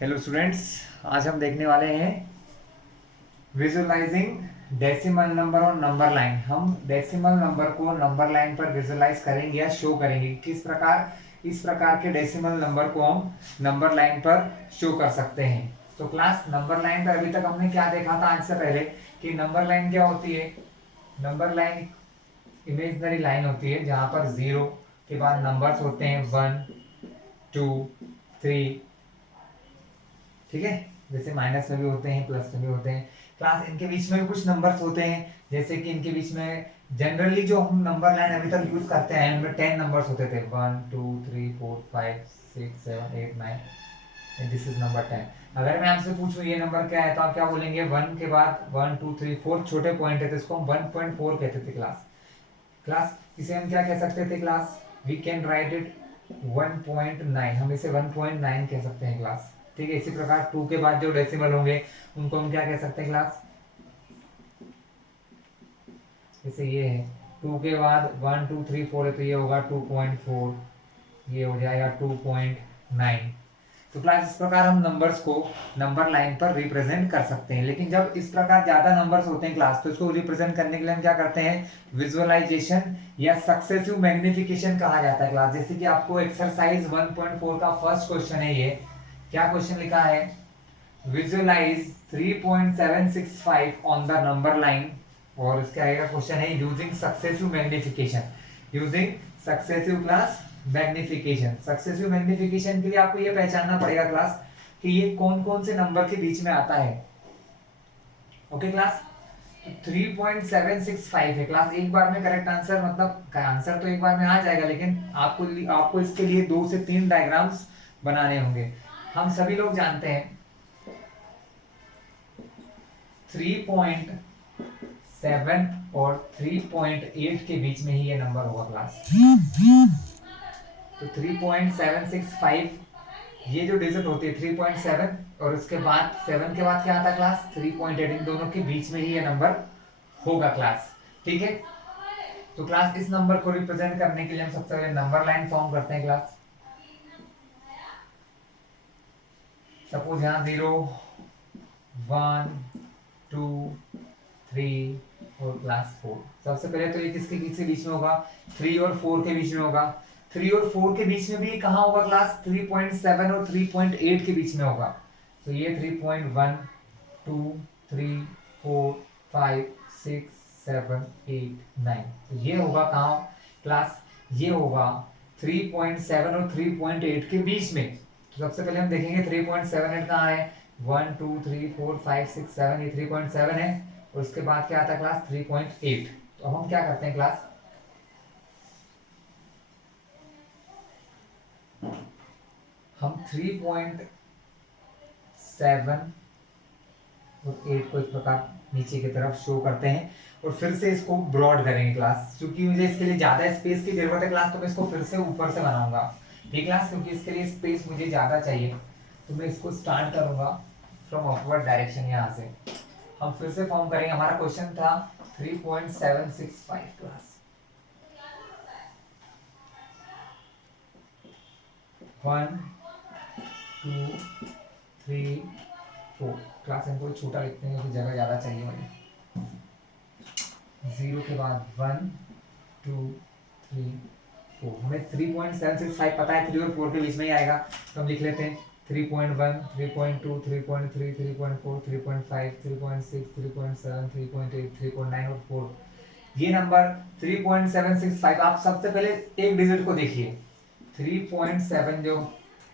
Hello students, आज हम देखने वाले हैं विजुअलाइजिंग डेसिमल नंबर और नंबर लाइन। हम डेसिमल नंबर को नंबर लाइन पर विजुअलाइज करेंगे या शो करेंगे। किस प्रकार, इस प्रकार के डेसिमल नंबर को हम नंबर लाइन पर शो कर सकते हैं। तो क्लास, नंबर लाइन पर अभी तक हमने क्या देखा था आज से पहले कि नंबर लाइन क्या होती है। नंबर लाइन इमेजिनरी लाइन होती है जहां पर जीरो के बाद नंबर्स होते हैं 1, 2, 3, ठीक है। जैसे माइनस में भी होते हैं, प्लस में भी होते हैं। क्लास, इनके बीच में भी कुछ नंबर्स होते हैं, जैसे कि इनके बीच में जनरली जो हम नंबर लाइन अभी तक यूज करते हैं उनमें 10 नंबर्स होते थे, 1, 2, 3, 4, 5, 6, 7, 8, 9। This is number 10। अगर मैं आपसे पूछूं ये नंबर क्या है, तो आप क्या बोलेंगे? 1 के बाद 1, 2, 3, 4 छोटे पॉइंट है, तो इसको हम 1.4 कहते थे क्लास। क्लास, इसे हम क्या कह सकते थे class? We can write it 1.9। हम इसे 1.9 कह सकते हैं क्लास। ठीक है। इसी प्रकार 2 के बाद जो डेसिमल होंगे उनको हम क्या कह सकते हैं क्लास? जैसे ये है 2 के बाद 1, 2, 3, 4 है, तो ये होगा 2.4, ये हो जाएगा 2.9। तो क्लास, इस प्रकार हम नंबर्स को नंबर लाइन पर रिप्रेजेंट कर सकते हैं। लेकिन जब इस प्रकार ज्यादा नंबर्स होते हैं क्लास, तो इसको रिप्रेजेंट करने के लिए हम क्या करते हैं? विजुअलाइजेशन या सक्सेसिव मैग्निफिकेशन कहा जाता है क्लास। जैसे कि आपको एक्सरसाइज 1.4 का फर्स्ट क्वेश्चन है ये। क्या क्वेश्चन लिखा है? Visualise 3.765 on the number line. और इसके आगे का क्वेश्चन है using successive magnification. Using successive class magnification. Successive magnification के लिए आपको ये पहचानना पड़ेगा क्लास कि ये कौन कौन से नंबर के बीच में आता है। ओके क्लास, 3.765 है क्लास। एक बार में करेक्ट आंसर, मतलब आंसर तो एक बार में आ जाएगा, लेकिन आपको आपको इसके लिए 2 से 3 डायग्राम्स बनाने होंगे। हम सभी लोग जानते हैं 3.7 और 3.8 के बीच में ही ये नंबर होगा क्लास। तो 3.765, ये जो डिजिट होती है 3.7, और उसके बाद 7 के बाद क्या आता है क्लास? 3.8। इन दोनों के बीच में ही ये नंबर होगा क्लास। ठीक है। तो क्लास, इस नंबर को रिप्रेजेंट करने के लिए हम सबसे पहले नंबर लाइन फॉर्म करते हैं क्लास। सपोज यहाँ 0, 1, 2, 3 और क्लास 4। सबसे पहले तो ये किसके किसके बीच में होगा? 3 और 4 के बीच में होगा। 3 और 4 के बीच में भी कहाँ होगा क्लास? 3.7 और 3.8 के बीच में होगा। तो ये 3.1, 2, 3, 4, 5, 6, 7, 8, 9। तो ये होगा कहाँ क्लास? ये होगा 3.7 और 3.8 के बीच में। तो सबसे पहले हम देखेंगे 3.78 कहाँ है? 1, 2, 3, 4, 5, 6, 7, ये 3.7 है। और उसके बाद क्या आता है क्लास? 3.8। तो अब हम क्या करते हैं क्लास? हम 3.7 और 8 को इस प्रकार नीचे की तरफ शो करते हैं, और फिर से इसको ब्रॉड करेंगे क्लास। क्योंकि मुझे इसके लिए ज्यादा स्पेस की जरूरत है क्लास, तो मैं इसको फिर से ऊपर से बनाऊंगा। ठीक क्लास, क्योंकि इसके लिए स्पेस मुझे ज्यादा चाहिए, तो मैं इसको स्टार्ट करूंगा फ्रॉम अपवर्ड डायरेक्शन। यहाँ से हम फिर से फॉर्म करेंगे। हमारा क्वेश्चन था 3.765 क्लास। 1, 2, 3, 4 क्लास। इनको छोटा लिखते हैं क्योंकि जगह ज्यादा चाहिए मुझे। 0 के बाद 1, 2, 3, 4। हमें 3.765 पता है, 3 और 4 के बीच में ही आएगा, तो हम लिख लेते हैं 3.1, 3.2, 3.3, 3.4, 3.5, 3.6, 3.7, 3.8, 3.9 और 4। ये नंबर 3.765, आप सबसे पहले एक डिजिट को देखिए। 3.7 जो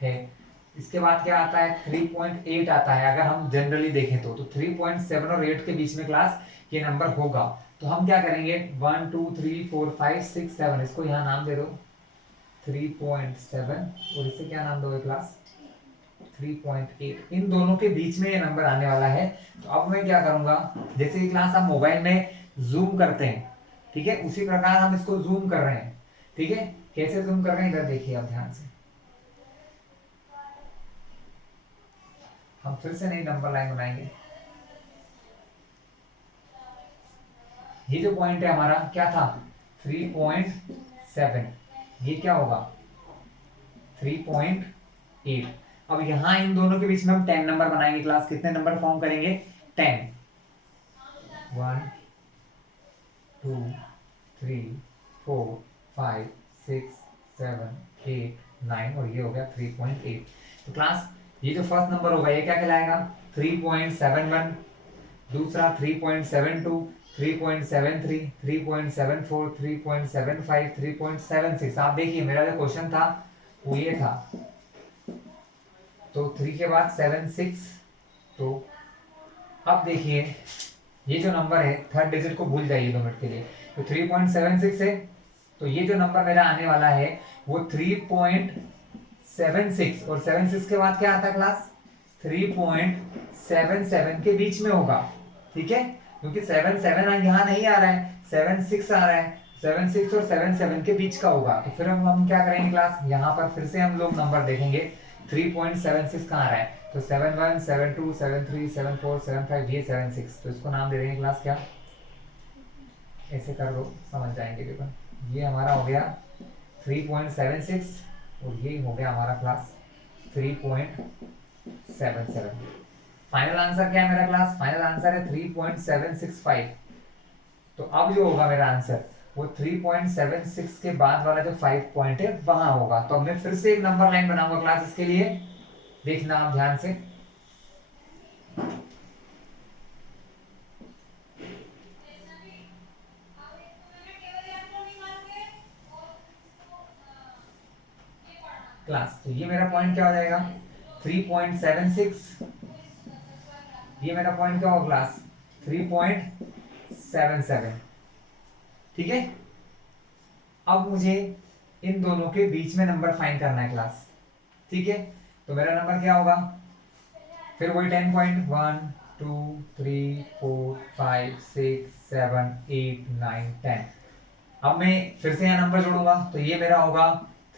है, इसके बाद क्या आता है? 3.8 आता है। अगर हम जनरली देखें तो 3.7 और 8 के बीच में क्लास ये नंबर होगा। तो हम क्या करेंगे? 1, 2, 3, 4, 5, 6, 7, इसको यहाँ नाम दे दो 3.7, और इससे क्या नाम दोगे क्लास? 3.8। इन दोनों के बीच में ये नंबर आने वाला है। तो अब मैं क्या करूंगा? जैसे कि क्लास हम मोबाइल में जूम करते हैं, ठीक है, उसी प्रकार हम इसको जूम कर रहे हैं। ठीक है। कैसे जूम कर रहे हैं इधर देखिए आप ध्यान से। हम फिर से नई नंबर लाइन बनाएंगे। ये जो पॉइंट है हमारा क्या था? 3.7। ये क्या होगा? 3.8। अब यहाँ इन दोनों के बीच में हम 10 नंबर बनाएंगे क्लास। कितने नंबर फॉर्म करेंगे? 10। 1 2 3 4 5 6 7 8 9 और ये हो गया 3.8। तो क्लास ये जो फर्स्ट नंबर होगा ये क्या कहलाएगा? 3.71। दूसरा 3.72, 3.73, 3.74, 3.75, 3.76। आप देखिए मेरा जो क्वेश्चन था वो ये था, तो 3 के बाद 7 6। तो अब देखिए ये जो नंबर है थर्ड डिजिट को भूल जाइए 2 मिनट के लिए। तो 3.76 है, तो ये जो नंबर मेरा आने वाला है वो 3.76 और 76 के बाद क्या आता है क्लास? 3.77 के बीच में होगा। ठीक है, क्योंकि 77 यहाँ नहीं आ रहा है, 76 आ रहा है। 76 और 77 के बीच का होगा। तो फिर हम क्या करेंगे क्लास? यहाँ पर फिर से हम लोग नंबर देखेंगे 3.76 कहाँ आ रहा है, तो 71 72 73 74 75 ये 76। तो इसको नाम दे देंगे क्लास क्या? ऐसे कर लो समझ जाएंगे। देखो ये हमारा हो गया 3.76 और ये हो गया हमारा क्लास 3.77। फाइनल आंसर क्या है मेरा क्लास? फाइनल आंसर है 3.765। तो अब जो होगा मेरा आंसर वो 3.76 के बाद वाला जो 5 पॉइंट है वहां होगा। तो अब मैं फिर से एक नंबर लाइन बनाऊंगा क्लास, इसके लिए देखना आप ध्यान से। क्लास तो ये मेरा पॉइंट क्या हो जाएगा? 3.76। ये मेरा पॉइंट क्या होगा क्लास? 3.77। ठीक है, अब मुझे इन दोनों के बीच में नंबर फाइंड करना है क्लास। ठीक है, तो मेरा नंबर क्या होगा? फिर वही 10 पॉइंट 1 2 3 4 5 6 7 8 9 10। अब मैं फिर से यहाँ नंबर जोड़ूंगा, तो ये मेरा होगा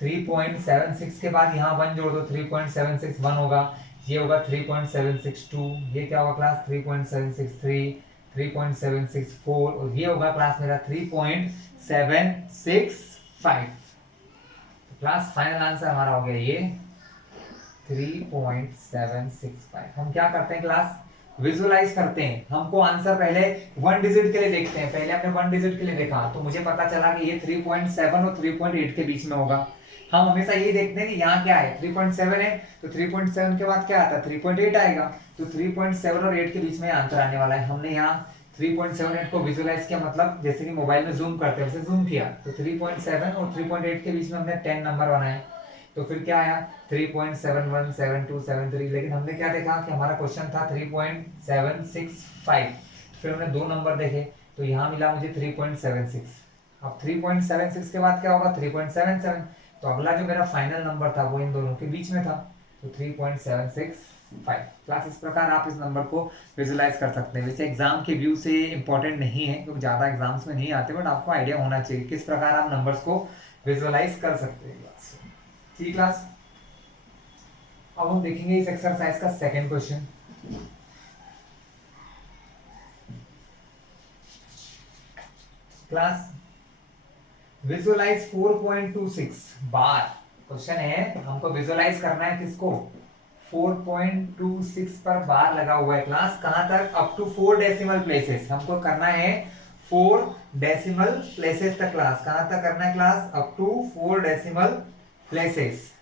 3.76 के बाद यहाँ 1 जोड़ दो, 3.761 होगा। ये होगा 3.762। ये क्या होगा क्लास? 3.763, 3.764 और ये होगा क्लास मेरा 3.765। तो क्लास फाइनल आंसर हमारा हो गया ये 3.765। हम क्या करते हैं क्लास? विजुअलाइज करते हैं। हमको आंसर पहले 1 डिजिट के लिए देखते हैं। पहले हमने 1 डिजिट के लिए देखा तो मुझे पता चला कि ये 3.7 और 3.8 के बीच में होगा। हम हमेशा ये देखते हैं कि यहाँ क्या है, 3.7 है तो 3.7 के बाद क्या आता है? 3.8 आएगा। तो 3.7 और 8 के बीच में आंसर आने वाला है। हमने यहाँ 3.78 को विजुअलाइज किया, मतलब जैसे कि मोबाइल में जूम करते हैं वैसे जूम किया। तो 3.7 और 3.8 के बीच में हमने 10 नंबर बनाए। तो फिर क्या आया? 3.71 72 73। लेकिन हमने क्या देखा कि हमारा क्वेश्चन था 3.765। फिर हमने 2 नंबर देखे तो यहाँ मिला मुझे 3.76। अब 3.76 के बाद क्या होगा? 3.77। तो अगला जो मेरा फाइनल नंबर था वो इन दोनों के बीच में था, तो 3.765। क्लास इस प्रकार आप इस नंबर को विजुलाइज कर सकते हैं। वैसे एग्जाम के व्यू से इंपॉर्टेंट नहीं है क्योंकि ज़्यादा एग्जाम्स में नहीं आते, बट आपको आइडिया होना चाहिए किस प्रकार आप नंबर्स को विजुअलाइज कर सकते हैं। ठीक क्लास, अब हम देखेंगे इस एक्सरसाइज का सेकंड क्वेश्चन। क्लास विजुअलाइज 4.26 बार। क्वेश्चन है हमको विजुअलाइज करना है किसको? 4.26 पर बार लगा हुआ है क्लास। कहां तक? Up to 4 decimal places. हमको करना है 4 डेसिमल प्लेसेस तक क्लास। कहां तक करना है class? Up to 4 decimal places.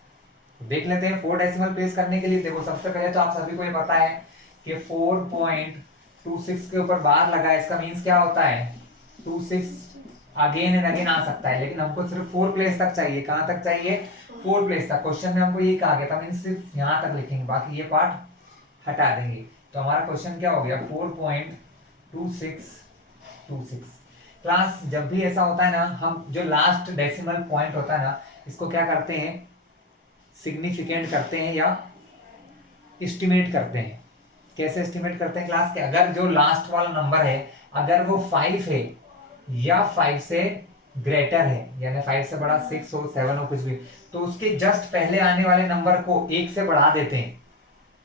देख लेते हैं 4 डेसिमल प्लेस करने के लिए। देखो सबसे पहले तो आप सभी को ये पता है कि 4.26 के ऊपर बार लगा है, इसका मीन्स क्या होता है? 26 अगेन एंड अगेन आ सकता है, लेकिन हमको सिर्फ 4 प्लेस तक चाहिए। कहां तक चाहिए? 4 प्लेस तक। क्वेश्चन में हमको ये कहा गया था, मीन्स सिर्फ यहाँ तक लिखेंगे, बाकी ये पार्ट हटा देंगे। तो हमारा क्वेश्चन क्या हो गया? 4.2626। क्लास जब भी ऐसा होता है ना, हम जो लास्ट डेसिमल पॉइंट होता है ना, इसको क्या करते हैं? सिग्निफिकेंट करते हैं या एस्टिमेट करते हैं। कैसे एस्टिमेट करते हैं क्लास के? अगर जो लास्ट वाला नंबर है अगर वो 5 है या 5 से ग्रेटर है, यानी 5 से बड़ा 6 हो 7 हो कुछ भी, तो उसके जस्ट पहले आने वाले नंबर को 1 से बढ़ा देते हैं।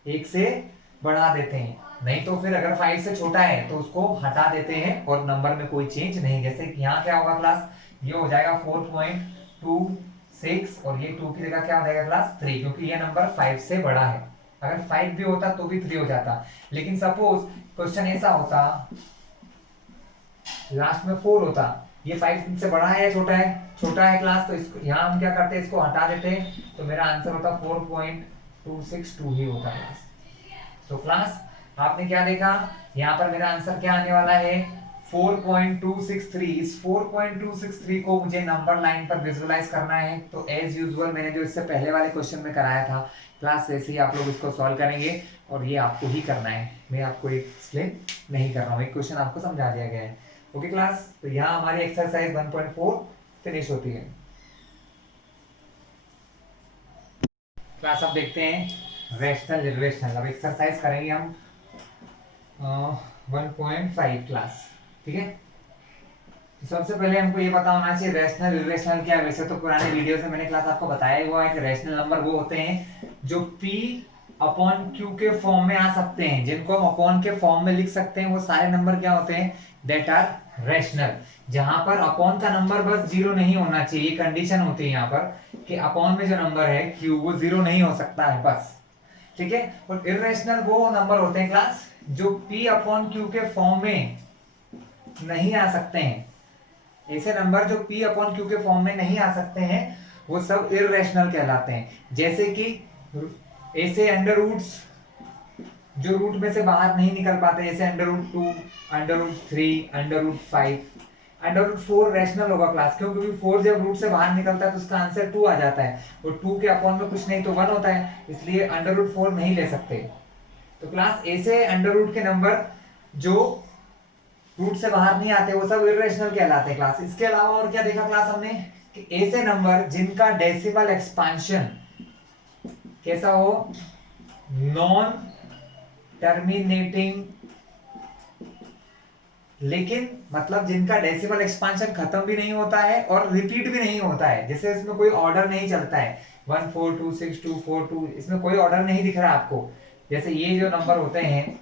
1 से बढ़ा देते हैं। नहीं तो फिर अगर 5 से छोटा है तो उसको हटा देते हैं और नंबर में कोई चेंज नहीं। जैसे यहाँ क्या होगा क्लास? ये हो जाएगा 4.2 6 और ये 2 की जगह क्या हो जाएगा क्लास 3, क्योंकि ये नंबर 5 से बड़ा है। अगर 5 भी होता तो भी 3 हो जाता, लेकिन सपोज क्वेश्चन ऐसा होता लास्ट में 4 होता, ये 5 से बड़ा है या छोटा है? छोटा है क्लास, तो इसको यहाँ हम क्या करते हैं, इसको हटा देते हैं, तो मेरा आंसर होता 4.262 ही होता है। तो क्लास आपने क्या देखा, यहाँ पर मेरा आंसर क्या आने वाला है 4.263। इस 4.263 को मुझे नंबर लाइन पर विजुअलाइज करना है। तो एज यूजुअल मैंने जो इससे पहले वाले क्वेश्चन में कराया था क्लास, वैसे ही आप लोग इसको सॉल्व करेंगे और ये आपको ही करना है, मैं आपको एक इसलिए नहीं कर रहा हूँ, एक क्वेश्चन आपको समझा दिया गया है। ओके क्लास, तो यहाँ हमारी एक्सरसाइज 1.4 फिनिश होती है। क्लास अब देखते हैं रैशनल इररेशनल। अब एक्सरसाइज करेंगे हम 1.5 क्लास, ठीक है। तो सबसे पहले हमको ये पता होना चाहिए रैशनल इररेशनल क्या है। वैसे तो पुराने वीडियो से मैंने क्लास आपको बताया हुआ है कि रैशनल नंबर वो होते हैं जो P अपॉन Q के फॉर्म में आ सकते हैं, जिनको हम अपॉन के फॉर्म में लिख सकते हैं, वो सारे नंबर क्या होते हैं, दैट आर रैशनल। जहां पर अपॉन का नंबर बस 0 नहीं होना चाहिए, कंडीशन होती है यहाँ पर कि अपॉन में जो नंबर है Q वो 0 नहीं हो सकता है बस, ठीक है। और इररेशनल वो नंबर होते हैं क्लास जो P अपॉन Q के फॉर्म में नहीं आ सकते हैं। ऐसे नंबर जो P अपॉन Q के फॉर्म में नहीं आ सकते हैं वो सब इररेशनल कहलाते हैं। जैसे कि ऐसे अंडर रूट्स जो रूट में से बाहर नहीं निकल पाते, जैसे under root 2, under root 3, under root 5, under root 4 rational होगा क्लास, क्यों? क्योंकि 4 जब रूट से बाहर निकलता है तो उसका आंसर 2 आ जाता है, और 2 के अपॉन में कुछ नहीं तो 1 होता है, इसलिए अंडर रूट 4 नहीं ले सकते। तो क्लास ऐसे अंडर रूट के नंबर जो रूट से बाहर नहीं आते वो सब इररेशनल कहलाते हैं क्लास। इसके अलावा और क्या देखा क्लास हमने कि ऐसे नंबर जिनका डेसिमल एक्सपांशन कैसा हो, नॉन टर्मिनेटिंग, लेकिन मतलब जिनका डेसिमल एक्सपांशन खत्म भी नहीं होता है और रिपीट भी नहीं होता है, जैसे इसमें कोई ऑर्डर नहीं चलता है 1 4 2 6 2 4 2, इसमें कोई ऑर्डर नहीं दिख रहा आपको। जैसे ये जो नंबर होते हैं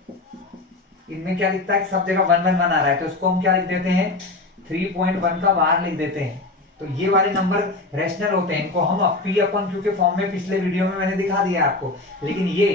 इनमें क्या दिखता है, सब जगह 1 1 1 आ रहा है, तो इसको हम क्या लिख देते हैं 3.1 का बार लिख देते हैं। तो ये वाले नंबर रैशनल होते हैं, इनको हम P अपॉन Q के फॉर्म में पिछले वीडियो में मैंने दिखा दिया आपको। लेकिन ये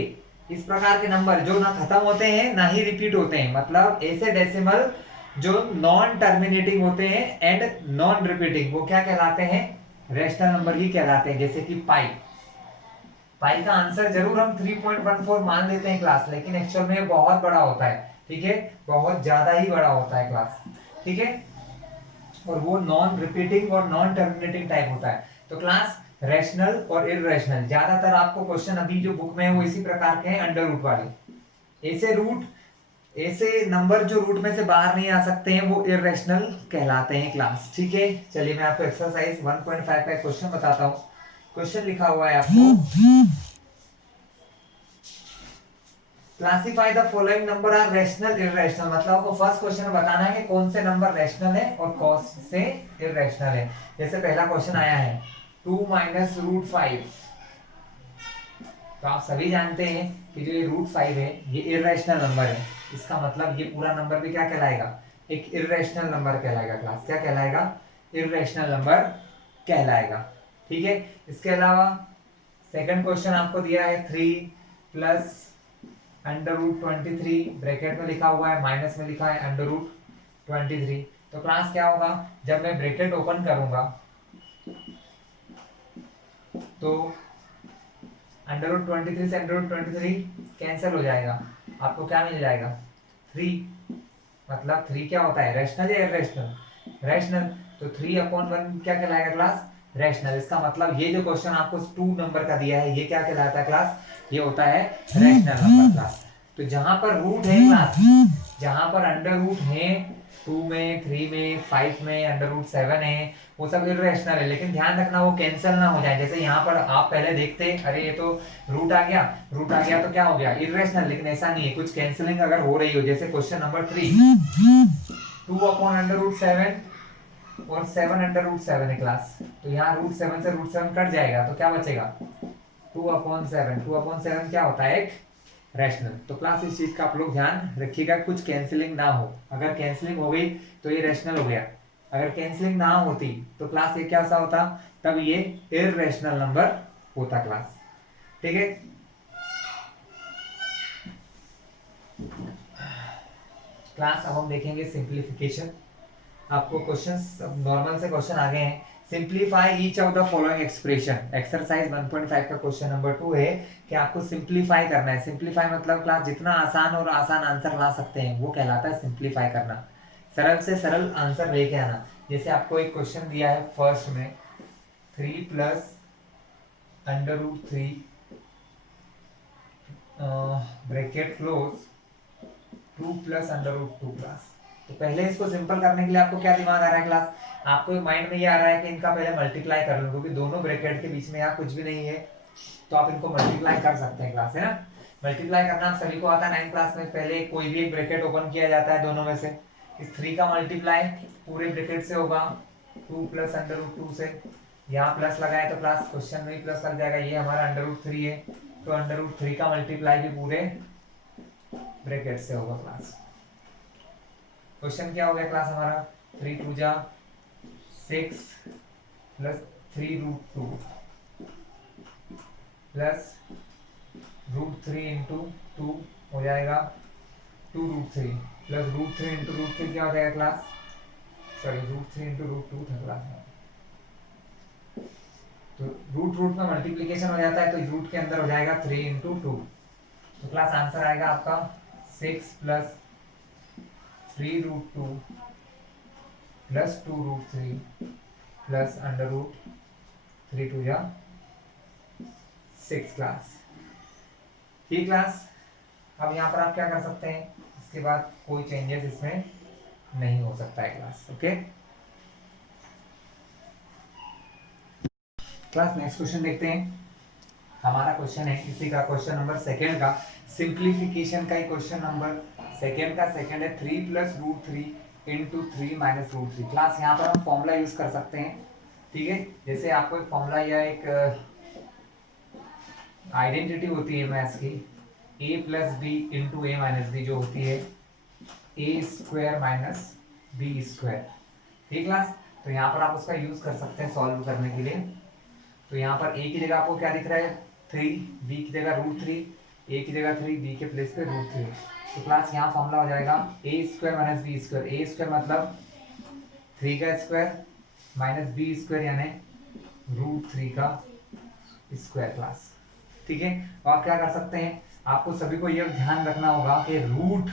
इस प्रकार के नंबर जो ना खत्म होते हैं ना ही रिपीट होते हैं, मतलब ऐसे डेसिमल जो नॉन टर्मिनेटिंग होते हैं एंड नॉन रिपीटिंग, वो क्या कहलाते हैं, रैशनल नंबर ही कहलाते हैं। जैसे कि पाई का आंसर जरूर हम 3.14 मान लेते हैं क्लास, लेकिन एक्चुअल में बहुत बड़ा होता है, ठीक है, बहुत ज्यादा ही बड़ा होता है क्लास, ठीक है, और वो नॉन रिपीटिंग और नॉन टर्मिनेटिंग टाइप होता है। तो क्लास रैशनल और इररेशनल ज्यादातर आपको क्वेश्चन अभी जो बुक में है वो इसी प्रकार के हैं, अंडर रूट वाले। ऐसे नंबर जो रूट में से बाहर नहीं आ सकते हैं वो इररेशनल कहलाते हैं क्लास, ठीक है। चलिए मैं आपको एक्सरसाइज 1.5 का क्वेश्चन बताता हूँ। क्वेश्चन लिखा हुआ है आपको, classify the following number are rational irrational, मतलब आपको फर्स्ट क्वेश्चन में बताना है कि कौन से नंबर रैशनल है और कौन से इररेशनल है। जैसे पहला क्वेश्चन आया है 2 माइनस रूट 5, तो आप सभी जानते हैं कि जो ये रूट 5 है ये इररेशनल नंबर है, इसका मतलब ये पूरा नंबर भी क्या कहलाएगा, एक इररेशनल नंबर कहलाएगा क्लास। क्या कहलाएगा, इररेशनल नंबर कहलाएगा, ठीक है। इसके अलावा सेकंड क्वेश्चन आपको दिया है 3 प्लस अंडर रूट 23, ब्रैकेट में लिखा हुआ है, माइनस में लिखा है अंडर रूट 23। तो क्लास क्या होगा, जब मैं ब्रैकेट ओपन करूंगा तो अंडर रूट 23 से अंडर रूट 23 कैंसिल हो जाएगा, आपको क्या मिल जाएगा 3, मतलब 3 क्या होता है, रैशनल या इररेशनल, रैशनल। तो 3/1 क्या कहलाएगा क्लास, रैशनल। इसका मतलब ये जो क्वेश्चन आपको 2 नंबर का दिया है ये क्या कहलाता है क्लास, ये होता है रैशनल नंबर क्लास। तो जहां पर रूट है क्लास, जहां पर अंडर रूट है 2 में, 3 में, 5 में, अंडर रूट 7 है, वो सब इररेशनल है, लेकिन ध्यान रखना वो कैंसिल ना हो जाए। जैसे यहाँ पर आप पहले देखते अरे ये तो रूट आ गया तो क्या हो गया, इररेशनल, लेकिन ऐसा नहीं है, कुछ कैंसिलिंग अगर हो रही हो, जैसे क्वेश्चन नंबर 3 2/√7 और 7/√7 है क्लास, तो यहाँ √7 से √7 कट जाएगा तो क्या बचेगा 2/7। 2/7 क्या होता है, एक रैशनल। तो क्लास इस चीज का आप लोग ध्यान रखिएगा, कुछ कैंसिलिंग ना हो, अगर कैंसिलिंग हो गई तो ये रैशनल हो गया, अगर कैंसिलिंग ना होती तो क्लास ये क्या सा होता, तब ये इररेशनल नंबर होता क्लास। ठीक है, क्लास अब हम देखेंगे सिंप्लीफिकेशन। आपको क्वेश्चंस नॉर्मल से क्वेश्चन आ गए हैं। Simplify each of the following expression. Exercise 1.5 का क्वेश्चन नंबर 2 है कि आपको सिंप्लीफाई करना है। सिंप्लीफाई मतलब क्लास जितना आसान और आसान आंसर ला सकते हैं वो कहलाता है सिंप्लीफाई करना। सरल से सरल आंसर लेके आना। जैसे आपको एक क्वेश्चन दिया है फर्स्ट में 3 plus under root 3 bracket close 2 plus under root 2 class. तो पहले इसको सिंपल करने के लिए आपको क्या दिमाग आ रहा है क्लास? आपको माइंड में ये आ रहा है कि इनका पहले मल्टीप्लाई कर लो, क्योंकि दोनों ब्रैकेट के बीच में यहाँ कुछ भी नहीं है, तो आप इनको मल्टीप्लाई कर सकते हैं क्लास, है ना। मल्टीप्लाई करना आप सभी को आता है 9th क्लास में। पहले कोई भी एक ब्रैकेट ओपन किया जाता है दोनों में से। इस 3 का मल्टीप्लाई पूरे ब्रैकेट से होगा 2 प्लस अंडर रूट 2 से। यहाँ प्लस लगाए तो क्लास क्वेश्चन में ही प्लस लग जाएगा। ये हमारा अंडर रूट 3 है, तो अंडर रूट 3 का मल्टीप्लाई भी पूरे ब्रैकेट से होगा क्लास। क्वेश्चन क्या हो गया क्लास हमारा? 3 2 जा 6 plus 3 root 2 plus root 3 into 2 हो जाएगा 2 root 3 plus root 3 into root 3 क्या हो जाएगा class? Sorry, root 3 into root 2 था क्लास में। तो रूट रूट में मल्टीप्लीकेशन हो जाता है, तो रूट के अंदर हो जाएगा 3 इंटू 2। तो क्लास आंसर आएगा आपका 6 plus 3 root 2 plus 2 root 3 plus under root 3 2 जा 6 क्लास। ठीक क्लास, अब यहाँ पर आप क्या कर सकते हैं, इसके बाद कोई चेंजेस इसमें नहीं हो सकता है class. Okay class, next question देखते हैं। हमारा क्वेश्चन है इसी का क्वेश्चन नंबर सेकेंड का, सिंप्लीफिकेशन का ही क्वेश्चन नंबर सेकेंड का। सेकेंड है 3 plus root 3 into 3 minus root 3। Class यहाँ पर हम फॉर्मूला यूज कर सकते हैं। ठीक है, जैसे आपको एक फॉर्मूला या एक आइडेंटिटी होती है मैथ्स की, a plus B into A minus B, जो होती है A square minus B square. ठीक क्लास, तो यहाँ पर आप उसका यूज कर सकते हैं सॉल्व करने के लिए। तो यहाँ पर a की जगह आपको क्या दिख रहा है? 3, b की जगह रूट 3, a की जगह 3, b के प्लेस पे रूट 3। तो क्लास यहाँ फॉर्मूला हो जाएगा a square minus B square. A square मतलब 3 का स्क्वायर माइनस बी स्क्वायर यानी रूट 3 का स्क्वायर क्लास। ठीक है, तो आप क्या कर सकते हैं, आपको सभी को यह ध्यान रखना होगा कि रूट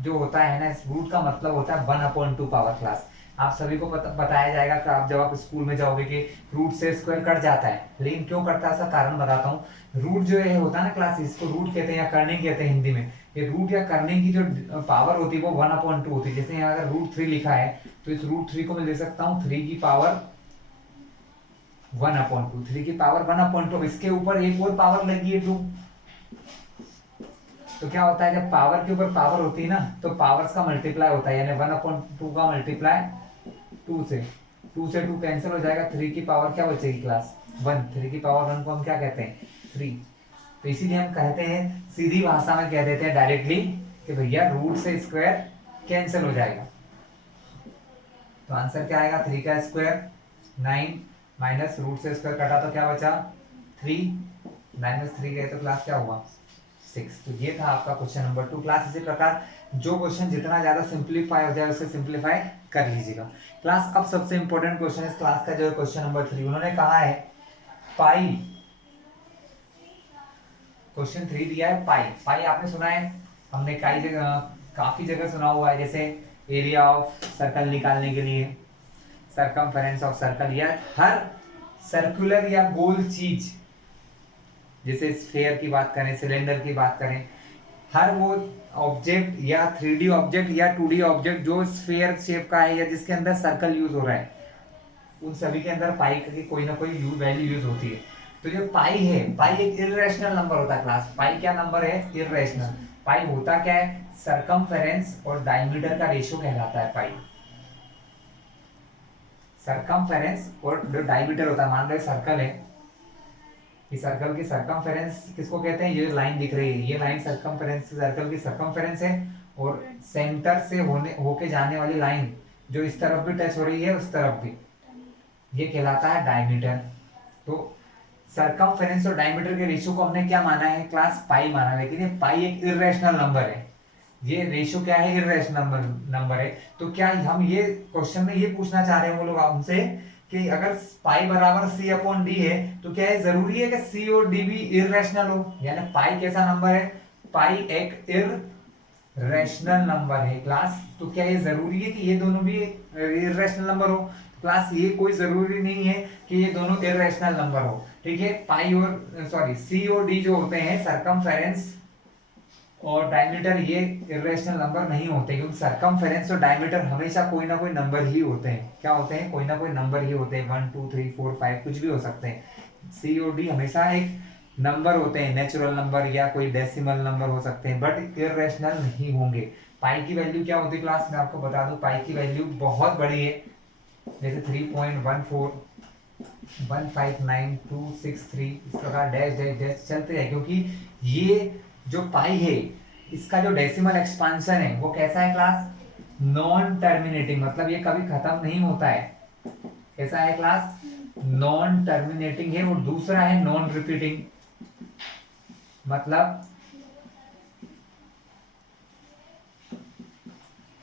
जो होता है ना, इस रूट का मतलब होता है 1/2 पावर क्लास। आप सभी को बताया जाएगा कि आप जब आप स्कूल में जाओगे कि रूट से स्क्वायर कट जाता है, लेकिन क्यों कटता है इसका कारण बताता हूँ। रूट जो है होता है ना क्लास, इसको रूट कहते हैं या कर्निंग कहते हैं हिंदी में। ये रूट या कर्निंग की जो पावर होती है वो 1/2 होती है। जैसे यहाँ अगर रूट 3 लिखा है तो इस रूट 3 को मैं ले सकता हूँ 3 की पावर 1/2, 3 की पावर 1/2। इसके ऊपर एक और पावर लगी है 2। तो क्या होता है, जब पावर के ऊपर पावर होती है ना, तो पावर्स का मल्टीप्लाई होता है, यानी 1/2 का मल्टीप्लाई 2 से 2 कैंसिल हो जाएगा। 3 की पावर क्या बचेगी क्लास? 1। 3 की पावर 1 को हम क्या कहते हैं? 3। तो इसीलिए हम कहते हैं, सीधी भाषा में कह देते हैं डायरेक्टली कि भैया रूट से स्क्वायर कैंसिल हो जाएगा। तो आंसर क्या आएगा? 3 का स्क्वायर 9 माइनस रूट से स्क्वायर कटा तो क्या बचा? 3 माइनस 3 गए तो क्लास क्या हुआ? 6। तो ये था आपका क्वेश्चन नंबर 2 क्लास। इसी प्रकार जो क्वेश्चन जितना ज्यादा सिंप्लीफाई हो जाए उसे सिंप्लीफाई कर लीजिएगा क्लास। अब सबसे इंपॉर्टेंट क्वेश्चन इस क्लास का जो है क्वेश्चन नंबर 3। उन्होंने कहा है पाई, क्वेश्चन 3 दिया है पाई। पाई आपने सुना है, हमने काफी जगह सुना हुआ है, जैसे एरिया ऑफ सर्कल निकालने के लिए, सरकमफेरेंस ऑफ सर्कल, या हर सर्कुलर या गोल चीज, जैसे स्फीयर की बात करें, सिलेंडर की बात करें, हर वो ऑब्जेक्ट या 3D ऑब्जेक्ट या 2D ऑब्जेक्ट जो स्फीयर शेप का है या जिसके अंदर सर्कल यूज हो रहा है, उन सभी के अंदर पाई की कोई ना कोई वैल्यू यूज होती है। तो जो पाई है, पाई एक इररेशनल नंबर होता है क्लास। पाई क्या नंबर है? इररेशनल। पाई होता क्या है? सरकमफेरेंस और डायमीटर का रेशियो कहलाता है पाई। सरकमफेरेंस और जो डायमीटर होता है, मान लो सर्कल है, इस सर्कल की सरकमफेरेंस किसको कहते हैं? ये लाइन दिख रही है, ये लाइन सरकमफेरेंस, सर्कल की सरकमफेरेंस है। और सेंटर से होके जाने वाली लाइन जो इस तरफ भी टच हो रही है उस तरफ भी, ये कहलाता है डायमीटर। तो सरकमफेरेंस और डायमीटर के रेशियो को हमने क्या माना है क्लास, पाई माना है, लेकिन ये पाई एक इर्रेशनल नंबर है, ये रेशियो क्या है, इर्रेशनल नंबर है। तो क्या हम ये क्वेश्चन में ये पूछना चाह रहे हैं वो लोग हमसे कि अगर पाई बराबर सी अपॉन डी है तो क्या है जरूरी है कि सी और डी भी इर्रेशनल हो, यानी पाई कैसा नंबर है, पाई एक इर्रेशनल नंबर है क्लास। तो क्या ये जरूरी है कि ये दोनों भी इर्रेशनल नंबर हो, क्लास ये कोई जरूरी नहीं है कि ये दोनों इर्रेशनल नंबर हो, ठीक है। पाई और सॉरी सी और डी जो होते हैं सरकमफेरेंस और डायमीटर ये इर्रेशनल नंबर नहीं होते, क्योंकि सरकमफेरेंस और डायमीटर हमेशा कोई ना कोई नंबर ही होते हैं। क्या होते हैं, कोई ना कोई नंबर ही होते हैं, 1 2 3 4 5 कुछ भी हो सकते हैं। सी और डी हमेशा एक नंबर होते हैं, नेचुरल नंबर या कोई डेसिमल नंबर हो सकते हैं, बट इर्रेशनल नहीं होंगे। पाई की वैल्यू क्या होती है क्लास में आपको बता दूं, पाई की वैल्यू बहुत बड़ी है, जैसे 3.14 159.263 इस प्रकार डैश डैश डैश चलते हैं, क्योंकि ये जो पाई है इसका जो डेसिमल एक्सपांशन है वो कैसा है क्लास, नॉन टर्मिनेटिंग, मतलब ये कभी खत्म नहीं होता है। कैसा है क्लास, नॉन टर्मिनेटिंग है। और दूसरा है नॉन रिपीटिंग, मतलब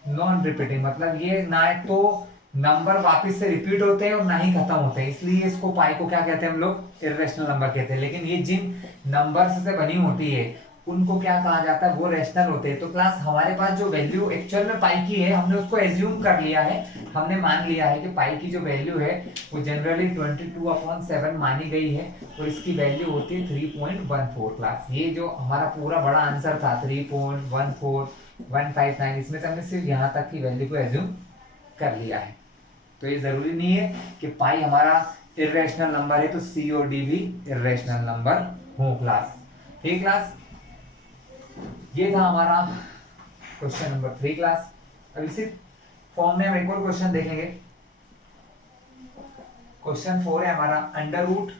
नॉन रिपीटिंग मतलब ये ना तो नंबर वापस से रिपीट होते हैं और ना ही खत्म होते हैं, इसलिए इसको पाई को क्या कहते हैं हम लोग, इर्रेशनल नंबर कहते हैं। लेकिन ये जिन नंबर्स से बनी होती है उनको क्या कहा जाता है, वो रेशनल होते हैं। तो क्लास हमारे पास जो वैल्यू एक्चुअल में पाई की है हमने उसको एज्यूम कर लिया है, हमने मान लिया है कि पाई की जो वैल्यू है वो जनरली 22/7 मानी गई है और इसकी वैल्यू होती है 3.14 क्लास। ये जो हमारा पूरा बड़ा आंसर था 3.14159, इसमें से हमने सिर्फ यहाँ तक की वैल्यू को एज्यूम कर लिया है। तो ये जरूरी नहीं है कि पाई हमारा इर्रेशनल नंबर है तो सी और डी भी इर्रेशनल नंबर हो क्लास, ठीक क्लास। ये था हमारा क्वेश्चन नंबर 3 क्लास। अब इसी फॉर्म में हम एक और क्वेश्चन देखेंगे। क्वेश्चन 4 है हमारा, अंडर रूट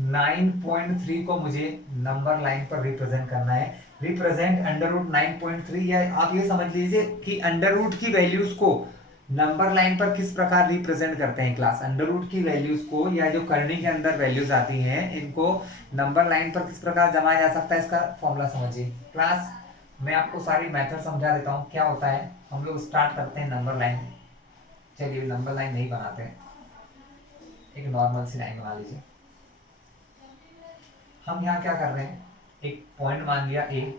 9.3 को मुझे नंबर लाइन पर रिप्रेजेंट करना है। रिप्रेजेंट अंडर रूट 9.3, या आप ये समझ लीजिए कि अंडर रूट की वैल्यूज को नंबर लाइन पर किस प्रकार रिप्रेजेंट करते हैं क्लास। अंडर रूट की वैल्यूज को या जो करनी के अंदर वैल्यूज आती हैं इनको नंबर लाइन पर किस प्रकार जमाया जा सकता है, इसका फॉर्मूला समझिए क्लास। मैं आपको सारी मेथड समझा देता हूँ। क्या होता है, हम लोग स्टार्ट करते हैं नंबर लाइन। चलिए नंबर लाइन नहीं बनाते हैं, एक नॉर्मल सी लाइन बना लीजिए। हम यहाँ क्या कर रहे हैं, एक पॉइंट मान लिया ए,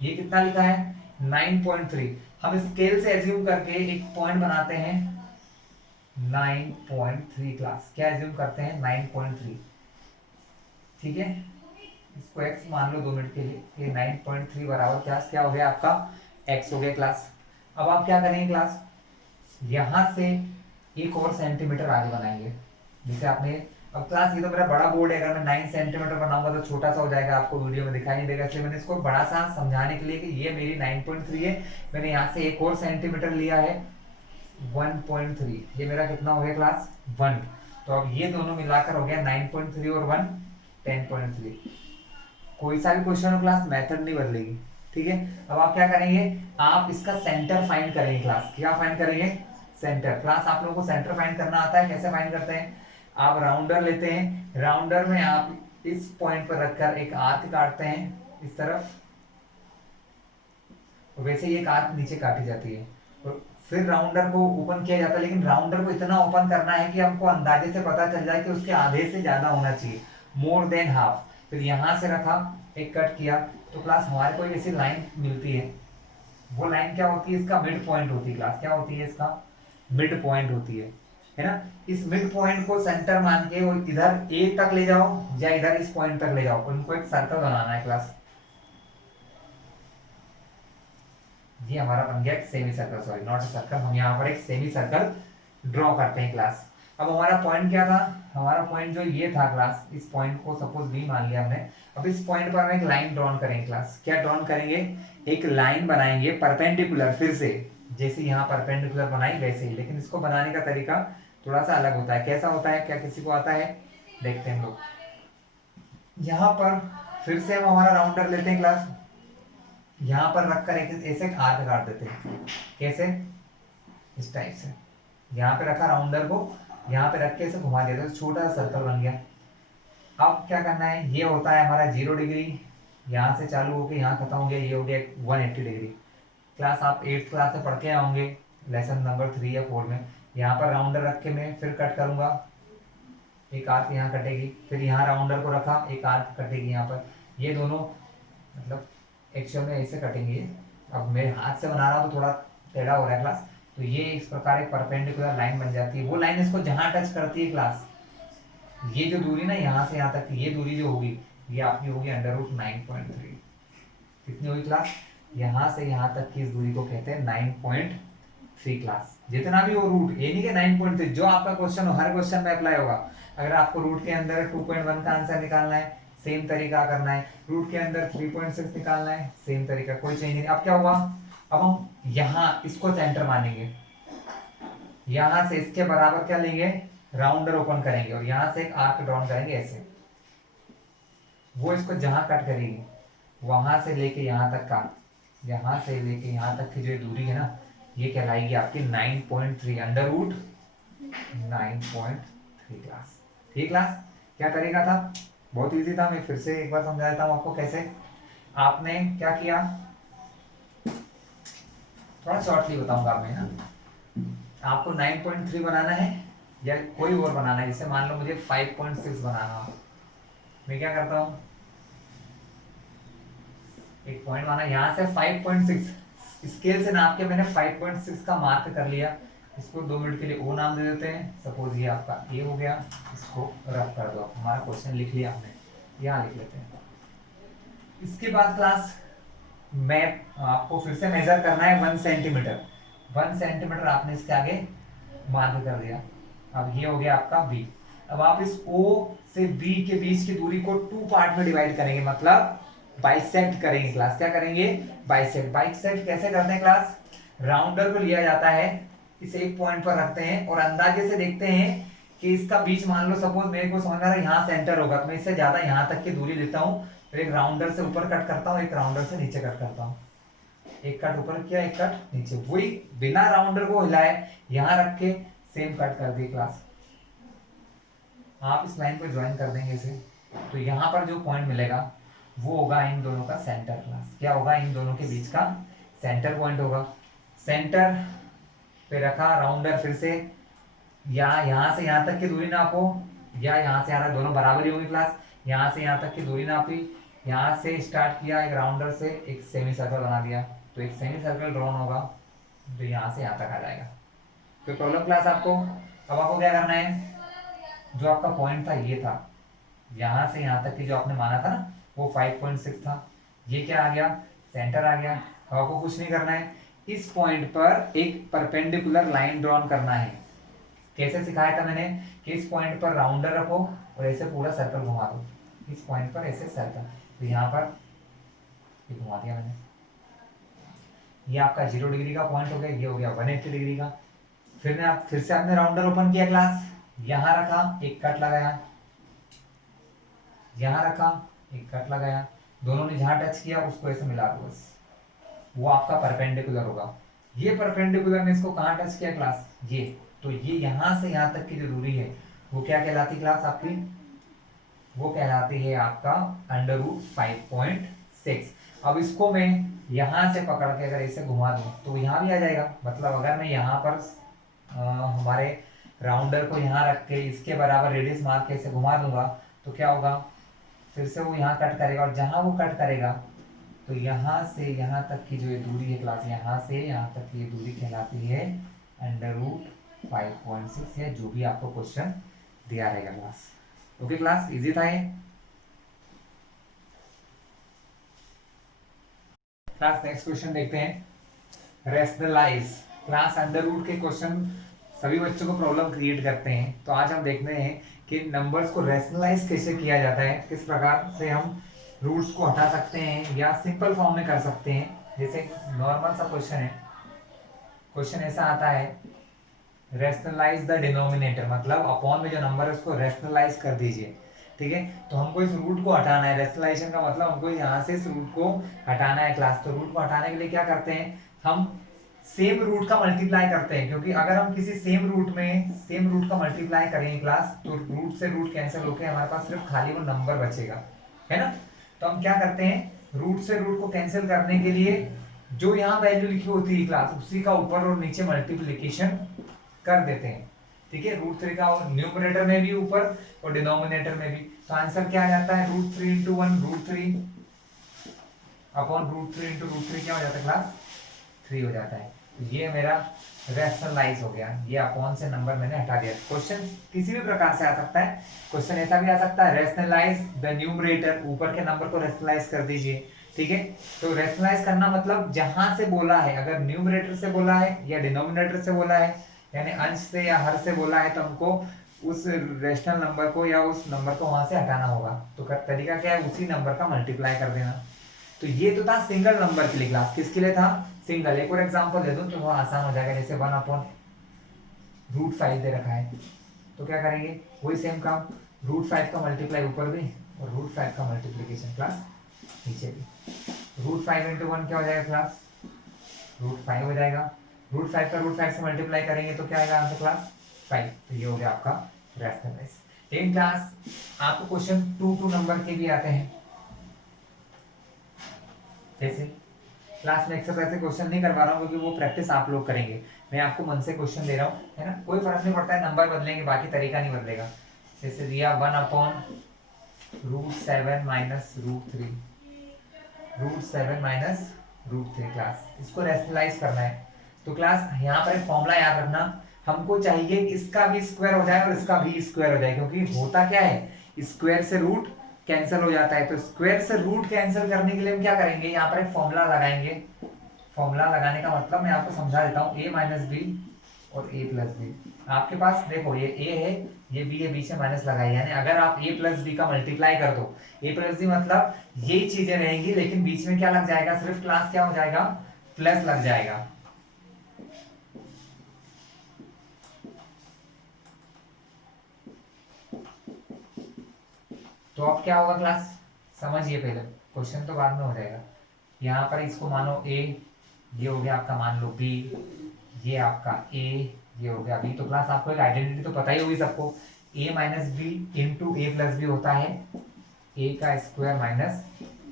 ये कितना लिखा है 9.3। हम स्केल से एज्यूम करके एक पॉइंट बनाते हैं 9.3 क्लास। क्या एज्यूम करते हैं 9.3, ठीक है। इसको x मान लो 2 मिनट के लिए। ये 9.3 बराबर क्लास क्या हो गया आपका, x हो गया क्लास। अब आप क्या करेंगे क्लास, यहां से एक और सेंटीमीटर आगे बनाएंगे, जिसे आपने, अब क्लास ये तो मेरा बड़ा बोर्ड है, अगर मैं 9 सेंटीमीटर बनाऊंगा तो छोटा सा हो जाएगा, आपको वीडियो में दिखाई नहीं देगा, इसलिए मैंने इसको बड़ा सा समझाने के लिए कि ये मेरी 9.3 है, मैंने यहाँ से एक और सेंटीमीटर लिया है 1.3, ये मेरा कितना हो गया क्लास 1। तो अब ये दोनों मिलाकर हो गया 9.3 और 1 10.3। कोई सा भी क्वेश्चन हो क्लास, मेथड नहीं बदलेगी, ठीक है। अब आप क्या करेंगे, आप इसका सेंटर फाइंड करेंगे क्लास। क्या फाइंड करेंगे, सेंटर। क्लास आप लोगों को सेंटर फाइंड करना आता है, कैसे फाइंड करते हैं, आप राउंडर लेते हैं, राउंडर में आप इस पॉइंट पर रखकर एक आर्क काटते हैं इस तरफ, वैसे ही एक आर्क नीचे काटी जाती है और फिर राउंडर को ओपन किया जाता है। लेकिन राउंडर को इतना ओपन करना है कि हमको अंदाजे से पता चल जाए कि उसके आधे से ज्यादा होना चाहिए, मोर देन हाफ। फिर यहां से रखा, एक कट किया, तो क्लास हमारे को ऐसी लाइन मिलती है। वो लाइन क्या होती है, इसका मिड पॉइंट होती है क्लास। क्या होती है, इसका मिड पॉइंट होती है ना। इस मिड पॉइंट को सेंटर मान के वो इधर ए तक ले जाओ या इधर इस पॉइंट तक ले जाओ, उनको एक सर्कल बनाना है क्लास। ये हमारा बन गया एक semi circle, sorry not a circle, हम यहाँ पर एक सेमी सर्कल ड्रॉ करते हैं क्लास। अब हमारा पॉइंट क्या था, हमारा पॉइंट जो ये था क्लास, इस पॉइंट को सपोज बी मान लिया हमने। अब इस पॉइंट पर हम एक लाइन ड्रॉ करेंगे क्लास। क्या ड्रॉ करेंगे, एक लाइन बनाएंगे परपेंडिकुलर, फिर से जैसे यहाँ परपेंडिकुलर बनाई वैसे ही, लेकिन इसको बनाने का तरीका थोड़ा सा अलग होता है। कैसा होता है, क्या किसी को आता है, देखते हैं हम लोग। यहाँ पर फिर से हम हमारा राउंडर लेते हैं क्लास, यहाँ पर रखकर एक ऐसे आर्क काट देते हैं। कैसे, इस टाइप से यहाँ पे रखा राउंडर को यहाँ पे रख के इसे घुमा दिया तो छोटा सा सर्कल बन गया। अब क्या करना है, ये होता है हमारा 0 डिग्री, यहाँ से चालू होकर यहाँ खत्म हो गया, ये हो गया 180 डिग्री। क्लास आप 8th क्लास में पढ़ के होंगे लेसन नंबर 3 या 4 में। यहाँ पर राउंडर रख के मैं फिर कट करूंगा, एक आर्क यहाँ कटेगी, फिर यहाँ राउंडर को रखा, एक आर्क कटेगी यहाँ पर। ये दोनों मतलब एक्चुअल में ऐसे कटेंगे। अब मेरे हाथ से बना रहा हूँ तो थोड़ा टेढ़ा हो रहा है क्लास। तो ये इस प्रकार एक परपेंडिकुलर लाइन बन जाती है। वो लाइन इसको जहाँ टच करती है क्लास, ये जो दूरी ना यहाँ से यहाँ तक की, ये दूरी जो होगी ये आपकी होगी √9.3। कितनी हुई क्लास? यहाँ से यहाँ तक की इस दूरी को कहते हैं 9.3 क्लास। जितना भी हो रूट, ये नहीं कि 9.3 जो आपका क्वेश्चन हो हर क्वेश्चन में अप्लाई होगा। अगर आपको रूट के अंदर 2.1 का आंसर निकालना है सेम तरीका करना है, रूट के अंदर 3.6 निकालना है सेम तरीका, कोई चेंज नहीं। अब क्या होगा, अब हम यहाँ इसको सेंटर मानेंगे, यहाँ से इसके बराबर क्या लेंगे, राउंडर ओपन करेंगे और यहाँ से एक आर्क ड्रॉन करेंगे ऐसे। वो इसको जहां कट करेगी वहां से लेके यहाँ तक का, यहाँ से लेके यहाँ तक की जो दूरी है ना, ये कहलाएगी आपकी 9.3 √9.3 क्लास। ठीक क्लास, क्या तरीका था? बहुत इजी था। मैं फिर से एक बार समझा देता हूँ आपको कैसे। आपने क्या किया, थोड़ा शॉर्टली बताऊंगा मैं ना। आपको 9.3 बनाना है या कोई और बनाना है, जैसे मान लो मुझे 5.6 बनाना हो, मैं क्या करता हूँ, एक पॉइंट माना यहाँ से 5.6 स्केल से नाप के मैंने 5.6 का मार्क कर लिया। इसको 2 मिनट के लिए ओ नाम दे देते हैं। सपोज ये आपका ए हो गया, इसको रफ कर दो। हमारा क्वेश्चन लिख लिया हमने, यहाँ लिख लेते हैं। इसके बाद क्लास मैं आपको फिर से मेजर करना है 1 सेंटीमीटर। 1 सेंटीमीटर आपने इसके आगे मार्क कर दिया। अब ये हो गया आपका बी। अब आप इस ओ से बी के बीच की दूरी को 2 पार्ट में डिवाइड करेंगे, मतलब बाइसेक्ट करेंगे क्लास। क्या करेंगे, बाइसेक्ट। बाइसेक्ट कैसे करते हैं क्लास, राउंडर को लिया जाता है, इसे एक पॉइंट पर रखते हैं और अंदाजे से देखते हैं कि इसका बीच मान लो सपोज मेरे को समझ आ रहा है यहाँ सेंटर होगा, तो मैं इससे ज्यादा यहाँ तक की दूरी लेता हूँ, फिर एक राउंडर से ऊपर कट करता हूँ, एक राउंडर से नीचे कट करता हूँ। एक कट ऊपर किया, एक कट नीचे, वही बिना राउंडर को हिलाए यहाँ रख के सेम कट कर दी क्लास। आप इस लाइन को ज्वाइन कर देंगे इसे, तो यहाँ पर जो पॉइंट मिलेगा वो होगा इन दोनों का सेंटर क्लास। क्या होगा, इन दोनों के बीच का सेंटर पॉइंट होगा। सेंटर पे रखा राउंडर, फिर से यहाँ से यहाँ तक की दूरी नापो, या यहाँ से यहाँ तक, दोनों बराबर ही होगी क्लास। यहाँ से यहाँ तक की दूरी नापी, यहाँ से स्टार्ट किया एक राउंडर से, एक सेमी सर्कल बना दिया, तो एक सेमी सर्कल ड्रॉन होगा जो यहाँ से यहाँ तक आ जाएगा। तो प्रॉब्लम क्लास आपको, अब आपको क्या करना है, जो आपका पॉइंट था ये था, यहाँ से यहाँ तक की जो आपने माना था ना वो 5.6 था, ये क्या आ गया, सेंटर आ गया। अब आपको कुछ नहीं करना है, इस पॉइंट पर एक परपेंडिकुलर लाइन ड्रॉन करना है। कैसे सिखाया था मैंने, कि इस पॉइंट पर राउंडर रखो और ऐसे पूरा सर्कल घुमा दो, इस पॉइंट पर ऐसे सर्कल, तो यहाँ पर घुमा दिया मैंने। ये आपका 0 डिग्री का पॉइंट हो गया, ये हो गया 180 डिग्री का। फिर से आपने राउंडर ओपन किया क्लास, यहाँ रखा, एक कट लगाया, यहाँ रखा, एक कट लगाया, दोनों ने जहां टच किया उसको ऐसे मिला दो बस, वो आपका परपेंडिकुलर होगा। ये परपेंडिकुलर ने इसको कहां टच किया क्लास, ये, तो ये यहां से यहां तक की जो दूरी है वो क्या कहलाती क्लास आपकी, वो कहलाती है आपका √5.6। अब इसको मैं यहां से पकड़ के अगर इसे घुमा दूं तो यहाँ भी आ जाएगा। मतलब अगर मैं यहाँ पर हमारे राउंडर को यहाँ रख के इसके बराबर रेडियस मार के इसे घुमा दूंगा तो क्या होगा, फिर से वो यहाँ कट करेगा और जहां वो कट करेगा तो यहाँ से यहाँ तक की जो ये दूरी है क्लास, यहाँ से यहाँ तक की ये दूरी कहलाती है √5.6, या जो भी आपको क्वेश्चन दिया रहेगा क्लास। ओके क्लास, इजी था ये क्लास। नेक्स्ट क्वेश्चन देखते हैं, रेशनलाइज। क्लास अंडर रूट के क्वेश्चन सभी बच्चों को प्रॉब्लम क्रिएट करते हैं, तो आज हम देखते हैं कि नंबर्स को रेशनलाइज कैसे किया जाता है, किस प्रकार से हम रूट्स को हटा सकते हैं या सिंपल फॉर्म में कर सकते हैं। जैसे नॉर्मल सा क्वेश्चन है, क्वेश्चन ऐसा आता है, रेशनलाइज द डिनोमिनेटर, मतलब अपॉन में जो नंबर है उसको रेशनलाइज कर दीजिए। ठीक है, तो हमको इस रूट को हटाना है। रेशनलाइजेशन का मतलब हमको यहाँ से इस रूट को हटाना है क्लास। तो रूट को हटाने के लिए क्या करते हैं, हम सेम रूट का मल्टीप्लाई करते हैं, क्योंकि अगर हम किसी सेम रूट का मल्टीप्लाई करेंगे क्लास, तो रूट से रूट कैंसिल होकर हमारे पास सिर्फ खाली वो नंबर बचेगा, है ना। तो हम क्या करते हैं, रूट से रूट को कैंसिल करने के लिए जो यहाँ वैल्यू लिखी होती है क्लास, उसी का ऊपर और नीचे मल्टीप्लीकेशन कर देते हैं, ठीक है। रूट 3 का न्यूमरेटर में भी ऊपर और डिनोमिनेटर में भी। तो आंसर क्या आ जाता है, √3 × 1 √3 अपॉन √3 × √3 क्या हो जाता है क्लास, 3 हो जाता है। तो ये मेरा रैशनलाइज हो गया, ये अपॉन से नंबर मैंने हटा दिया। क्वेश्चन किसी भी प्रकार से आ सकता है, क्वेश्चन ऐसा भी आ सकता है, रैशनलाइज द न्यूमरेटर, ऊपर के नंबर को रैशनलाइज कर दीजिए, ठीक है। तो रैशनलाइज करना मतलब जहां से बोला है, अगर न्यूमरेटर से बोला है या डिनोमिनेटर से बोला है, यानी अंश से या हर से बोला है, तो हमको उस रेशनल नंबर को या उस नंबर को वहां से हटाना होगा। तो तरीका क्या है, उसी नंबर का मल्टीप्लाई कर देना। तो ये तो था सिंगल नंबर के लिए क्लास, किसके लिए था, सिंगल। एक और एग्जांपल दे दूं तो वो आसान हो जाएगा, जैसे 1/√5 दे रखा है, तो क्या करेंगे, वही सेम काम, √5 का मल्टीप्लाई ऊपर भी और √5 का मल्टीप्लीकेशन क्लास नीचे भी। √5 × 1 क्या हो जाएगा क्लास, √5 हो जाएगा। √5 का √5 से मल्टीप्लाई करेंगे तो क्या आएगा आंसर क्लास, 5। तो ये हो गया आपका रैशनलाइज। लेकिन क्लास आपको क्वेश्चन 2 नंबर के भी आते हैं, जैसे क्लास में एक्सरसाइज से क्वेश्चन नहीं करवा रहा हूँ, क्योंकि वो प्रैक्टिस आप लोग करेंगे, मैं आपको मन से क्वेश्चन दे रहा हूँ, है ना। कोई फर्क नहीं पड़ता है, नंबर बदलेंगे, बाकी तरीका नहीं बदलेगा। जैसे दिया 1/√7 - √3 क्लास, इसको रैशनलाइज करना है। तो क्लास यहाँ पर एक फॉर्मूला याद रखना, हमको चाहिए कि इसका भी स्क्वायर हो जाए और इसका भी स्क्वायर हो जाए, क्योंकि होता क्या है, स्क्वायर से रूट कैंसिल हो जाता है। तो स्क्वायर से रूट कैंसिल करने के लिए हम क्या करेंगे, यहाँ पर एक फॉर्मूला लगाएंगे। फॉर्मूला लगाने का मतलब मैं आपको समझा देता हूँ, a - b और a + b। आपके पास देखो ये a है, ये b है, बीच में माइनस लगाई, यानी अगर आप a + b का मल्टीप्लाई कर दो, a + b मतलब यही चीजें रहेंगी, लेकिन बीच में क्या लग जाएगा, सिर्फ क्लास क्या हो जाएगा, प्लस लग जाएगा। तो अब क्या होगा क्लास, समझिए पहले, क्वेश्चन तो बाद में हो जाएगा। यहाँ पर इसको मानो a, ये हो गया आपका मान लो b, ये आपका a, ये हो गया b। तो क्लास आपको एक आइडेंटिटी तो पता ही होगी सबको, a - b × a + b होता है a का स्क्वायर माइनस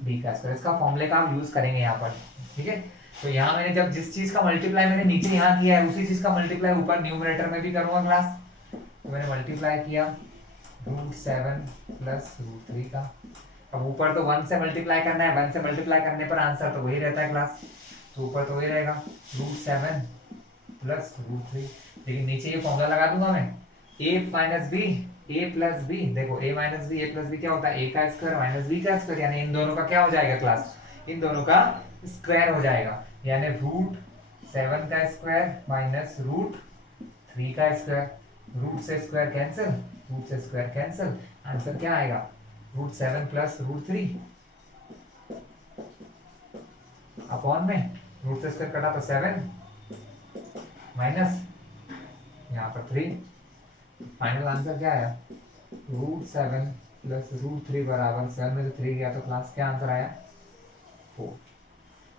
b का स्क्वायर। इसका फॉर्मूले का हम यूज करेंगे यहाँ पर, ठीक है। तो यहाँ मैंने जब जिस चीज का मल्टीप्लाई मैंने नीचे यहाँ किया है, उसी चीज का मल्टीप्लाई ऊपर न्यूमरेटर में भी करूंगा क्लास। तो मैंने मल्टीप्लाई किया √7 + √3 का। अब ऊपर तो 1 से मल्टीप्लाई करना है, 1 से मल्टीप्लाई करने पर आंसर तो वही रहता है क्लास, तो ऊपर तो वही रहेगा √7 + √3। लेकिन नीचे ये फॉर्मूला लगा दूंगा मैं, a - b a + b, देखो a - b a + b क्या होता है, a का स्क्वायर माइनस b का स्क्वायर, यानी इन दोनों का क्या हो जाएगा क्लास, इन दोनों का स्क्वायर हो जाएगा, यानी √7 का स्क्वायर माइनस √3 का स्क्वायर। रूट से स्क्वायर कैंसिल, रूट से स्क्वायर कैंसिल, आंसर क्या आएगा, √7 + √3 अपॉन में रूट से स्क्वायर कटा तो 7 माइनस यहाँ पर 3। फाइनल आंसर क्या आया, √7 + √3 बराबर 7 में से 3 गया, तो क्लास क्या आंसर आया, 4।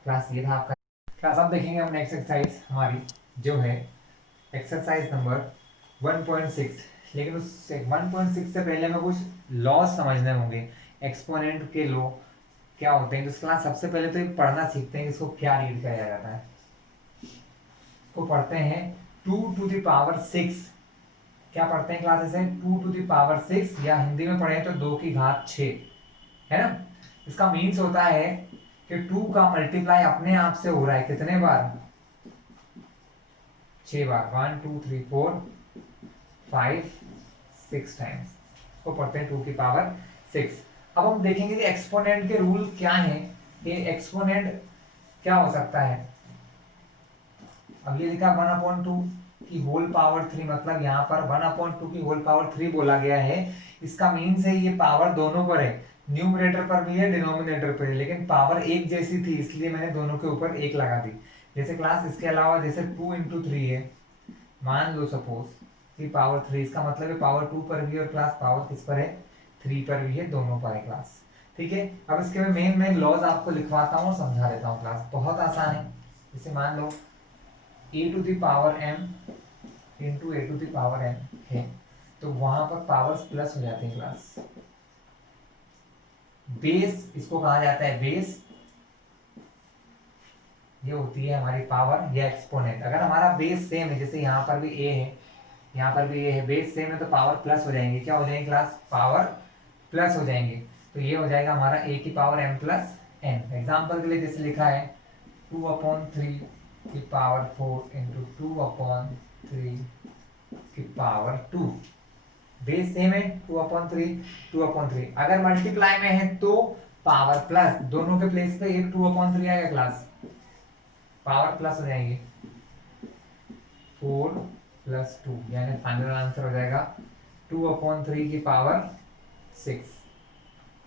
क्लास ये था आपका। क्लास अब देखेंगे हम नेक्स्ट एक्सरसाइज हमारी, जो है एक्सरसाइज नंबर 1.6। लेकिन उस 1.6 से पहले में कुछ लॉज समझने होंगे, एक्सपोनेंट के लॉ क्या होते हैं। तो क्लास सबसे पहले तो ये पढ़ना सीखते हैं, इसको क्या रीड किया जाता है। इसको पढ़ते हैं 2⁶। क्या पढ़ते हैं क्लास इसे, 2⁶, या हिंदी में पढ़े तो 2⁶, है ना। इसका मीन्स होता है कि 2 का मल्टीप्लाई अपने आप से हो रहा है कितने बार, 6 बार, 1 2 3 4 5 6 टाइम्स। इसको पढ़ते हैं 2⁶। अब हम देखेंगे कि एक्सपोनेंट के रूल क्या हैं, कि एक्सपोनेंट क्या हो सकता है। अब ये लिखा 1/2 की होल पावर 3, मतलब यहाँ पर 1/2 की होल पावर 3 बोला गया है। इसका मीन्स है ये पावर दोनों पर है, न्यूमरेटर पर भी है, डिनोमिनेटर पर है, लेकिन पावर एक जैसी थी, इसलिए मैंने दोनों के ऊपर 1 लगा दी। जैसे क्लास इसके अलावा जैसे 2 × 3 है, मान लो सपोज कि पावर 3, इसका मतलब है पावर 2 पर भी और क्लास पावर किस पर है, 3 पर भी है, दोनों पर है क्लास, ठीक है। अब इसके मैं लॉज आपको लिखवाता हूँ और समझा देता हूँ क्लास, बहुत आसान है। जैसे मान लो a to the power m into a to the power n है, तो वहां पर पावर्स प्लस हो जाते हैं क्लास। बेस इसको कहा जाता है बेस, ये होती है हमारी पावर या एक्सपोनेंट। अगर हमारा बेस सेम है, जैसे यहाँ पर भी a है, यहाँ पर भी a है, बेस सेम है तो पावर प्लस हो जाएंगे। क्या हो जाएंगे क्लास? पावर प्लस हो जाएंगे। तो ये हो जाएगा हमारा a की power m plus n। Example के लिए जैसे लिखा है 2/3 की पावर 4 इंटू 2/3 की पावर 2। बेस सेम है 2/3 2/3। अगर मल्टीप्लाई में है तो पावर प्लस, दोनों के प्लेस पे एक 2/3 आएगा क्लास, पावर प्लस हो जाएंगे 4 प्लस 2, यानी फाइनल आंसर हो जाएगा 2/3 की पावर 6।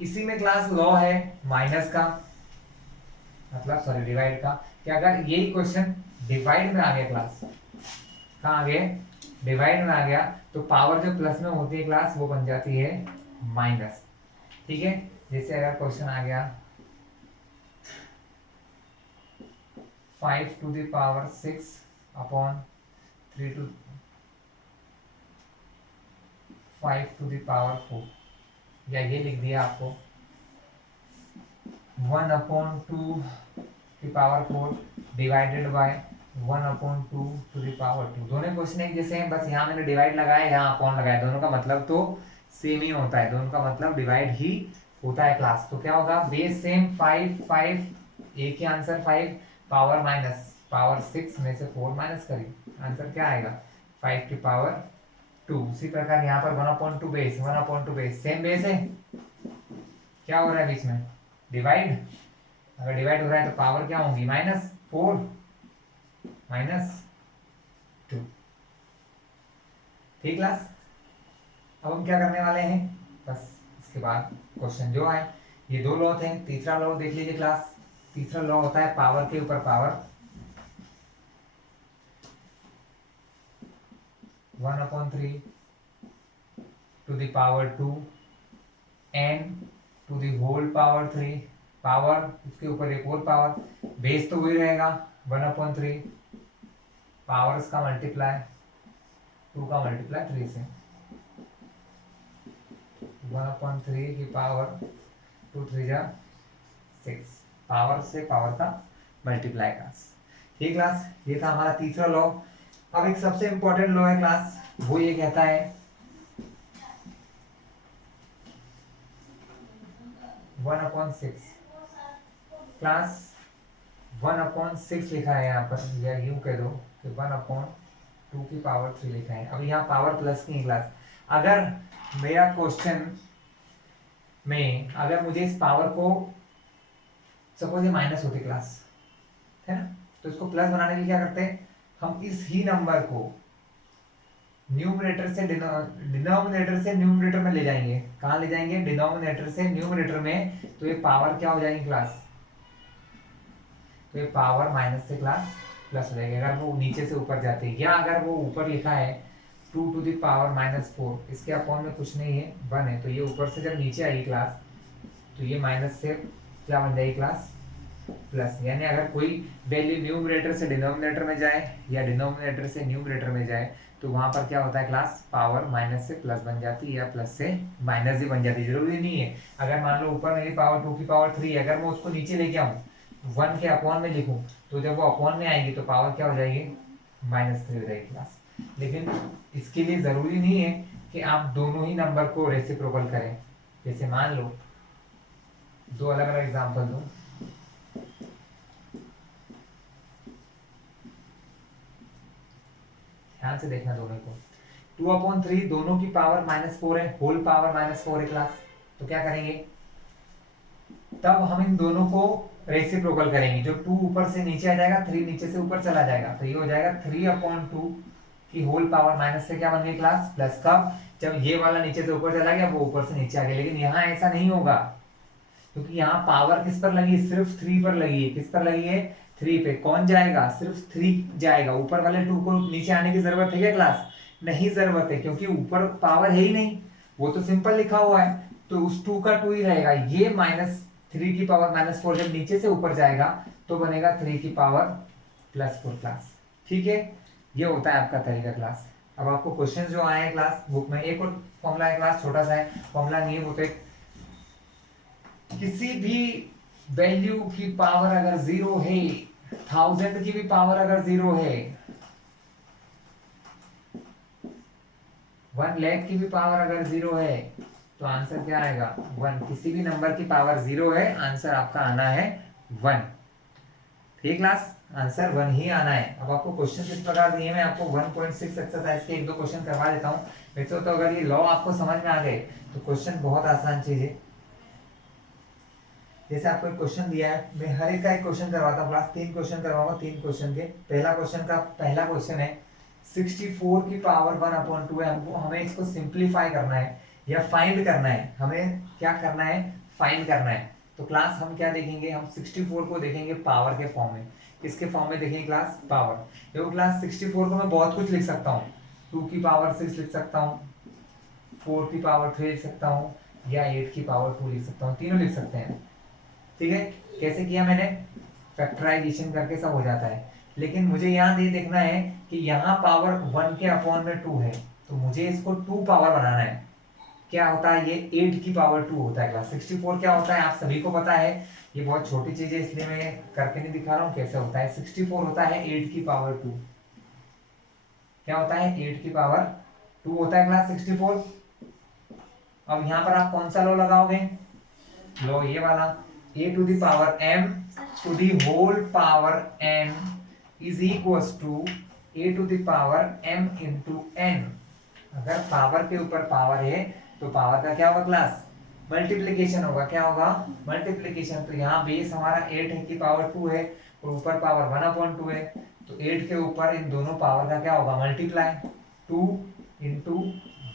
इसी में क्लास लॉ है माइनस का, मतलब सॉरी डिवाइड का, कि अगर यही क्वेश्चन डिवाइड में आ गया क्लास, कहाँ आ गया? डिवाइड में आ गया, तो पावर जो प्लस में होती है क्लास वो बन जाती है माइनस। ठीक है, जैसे अगर क्वेश्चन आ गया 5 to the power 6 upon 3 to 5 to the power 4, या ये लिख दिया आपको 1/2 की power 4 divided by 1/2 to the power 2। दोनों क्वेश्चन एक जैसे हैं, बस यहाँ मैंने डिवाइड लगाया, यहाँ अपॉन लगाया, दोनों का मतलब तो सेम ही होता है, दोनों का मतलब डिवाइड ही होता है क्लास। तो क्या होगा? बेस सेम 5 5, एक ही आंसर 5, पावर माइनस पावर 6 में से 4 माइनस करिए, आंसर क्या आएगा? 5 की पावर 2। उसी प्रकार यहाँ पर 1/2 बेस, 1/2 बेस, सेम बेस है, क्या हो रहा है बीच में? डिवाइड। अगर डिवाइड हो रहा है तो पावर क्या होंगी? -4 -2। ठीक क्लास, अब हम क्या करने वाले हैं? बस इसके बाद क्वेश्चन जो आए, ये दो लॉ थे। तीसरा लॉ देख लीजिए क्लास। तीसरा लॉ होता है पावर के ऊपर power, 1/3 to the power 2 n to the whole power 3, power उसके ऊपर एक और पावर, बेस तो वही रहेगा 1/3, पावर्स का मल्टीप्लाई 2 का मल्टीप्लाई 3 से, 1/3 की पावर 2 3 जा 6, पावर से पावर का मल्टीप्लाई क्लास। ठीक क्लास, ये था हमारा तीसरा लॉ। अब एक सबसे इंपॉर्टेंट लॉ है क्लास, वो ये कहता है 1/6 क्लास, 1/6 लिखा है यहाँ पर, या यूं कह दो कि 1/2 की पावर 3 लिखा है। अब यहाँ पावर प्लस की क्लास, अगर मेरा क्वेश्चन में अगर मुझे इस पावर को, सपोज ये माइनस होती क्लास, है ना, तो इसको प्लस बनाने के लिए क्या करते हैं हम? इस ही नंबर को न्यूमरेटर से डिनोमिनेटर से न्यूमरेटर में ले जाएंगे। कहाँ ले जाएंगे? डिनोमिनेटर से न्यूमरेटर में। तो ये पावर क्या हो जाएगी क्लास? तो ये पावर माइनस से क्लास प्लस हो जाएगी, अगर वो नीचे से ऊपर जाते हैं। या अगर वो ऊपर लिखा है 2 टू द पावर -4, इसके अपॉन में कुछ नहीं है, 1 है, तो ये ऊपर से जब नीचे आएगी क्लास, तो ये माइनस से क्या बन जाएगी क्लास? प्लस। यानी अगर कोई वैल्यू न्यूमरेटर से डिनोमिनेटर में जाए या डिनोमिनेटर से न्यूमरेटर में जाए, तो वहां पर क्या होता है क्लास? पावर माइनस से प्लस बन जाती है या प्लस से माइनस ही बन जाती है। जरूरी नहीं है, अगर मान लो ऊपर मेरी पावर 2 की पावर 3, अगर मैं उसको नीचे लेके आऊँ 1 के अपॉन में लिखूं, तो जब वो अपॉन में आएगी तो पावर क्या हो जाएगी? -3 हो जाएगी क्लास। लेकिन इसके लिए जरूरी नहीं है कि आप दोनों ही नंबर को रेसिप्रोकल करें। जैसे मान लो दो अलग अलग एग्जाम्पल दो, ध्यान से देखना दोनों को। 2/3 दोनों की पावर -4 है, होल पावर -4 है क्लास, तो क्या करेंगे? तब हम इन दोनों को रेसिप्रोकल करेंगे। जो 2 ऊपर से नीचे आ जाएगा, 3 नीचे से ऊपर चला जाएगा, तो ये हो जाएगा 3/2 की होल पावर माइनस से क्या बन गई क्लास? प्लस। कब? जब ये वाला नीचे से ऊपर चला गया, वो ऊपर से नीचे आ गया। लेकिन यहाँ ऐसा नहीं होगा, क्योंकि यहाँ पावर किस पर लगी है? सिर्फ 3 पर लगी है। किस पर लगी है? 3 पे। कौन जाएगा? सिर्फ 3 जाएगा। ऊपर वाले 2 को नीचे आने की जरूरत है क्या क्लास? नहीं जरूरत है, क्योंकि ऊपर पावर है ही नहीं, वो तो सिंपल लिखा हुआ है, तो उस 2 का 2 ही रहेगा। ये -3 की पावर -4 जब नीचे से ऊपर जाएगा तो बनेगा 3 की पावर +4 क्लास। ठीक है, ये होता है आपका तरीका क्लास। अब आपको क्वेश्चन जो आए हैं क्लास बुक में, एक और फॉर्मूला है क्लास, छोटा सा है फॉर्मूला, नहीं है वो तो किसी भी वैल्यू की पावर अगर 0 है, 1000 की भी पावर अगर 0 है, 1 लाख की भी पावर अगर 0 है, तो आंसर क्या आएगा 1। किसी भी नंबर की पावर 0 है, आंसर आपका आना है 1। ठीक क्लास, आंसर 1 ही आना है। अब आपको क्वेश्चन किस प्रकार दिए, मैं आपको 1.6 एक्सरसाइज के एक दो क्वेश्चन करवा देता हूँ। वैसे तो अगर ये लॉ आपको समझ में आ गए तो क्वेश्चन बहुत आसान चीज है। जैसे आपको एक क्वेश्चन दिया है, मैं हर एक का एक क्वेश्चन करवाता हूँ क्लास, 3 क्वेश्चन करवाऊंगा, 3 क्वेश्चन के। पहला क्वेश्चन है 64 की पावर 1/2 है, हमको हमें इसको सिंप्लीफाई करना है या फाइंड करना है। हमें क्या करना है, फाइंड करना है। तो क्लास हम क्या देखेंगे, हम 64 को देखेंगे पावर के फॉर्म में। किसके फॉर्म में देखेंगे क्लास, पावर। देखो क्लास 64 को मैं बहुत कुछ लिख सकता हूँ, 2 की पावर 6 लिख सकता हूँ, 4 की पावर 3 लिख सकता हूँ, या 8 की पावर 2 लिख सकता हूँ, तीनों लिख सकते हैं। ठीक है, कैसे किया मैंने, फैक्टराइजेशन करके सब हो जाता है। लेकिन मुझे यहाँ ये देखना है कि यहाँ पावर 1 के अपॉन में 2 है, तो मुझे इसको 2 पावर बनाना है। क्या होता है ये, 8 की पावर 2 होता है क्लास। 64 क्या होता है आप सभी को पता है, ये बहुत छोटी चीज है इसलिए मैं करके नहीं दिखा रहा हूँ कैसे होता है। 64 होता है 8 की पावर 2। क्या होता है, 8 की पावर 2 होता है क्लास 64। अब यहाँ पर आप कौन सा लॉ लगाओगे, लो ये वाला, a to the power m to the whole power n is equals to a to the power m into n। अगर पावर के ऊपर पावर है तो पावर का क्या होगा क्लास, मल्टीप्लीकेशन होगा। क्या होगा, मल्टीप्लीकेशन। तो यहाँ बेस हमारा 8 है की पावर 2 है और ऊपर पावर 1/2 है, तो 8 के ऊपर इन दोनों पावर का क्या होगा, मल्टीप्लाई। 2 इंटू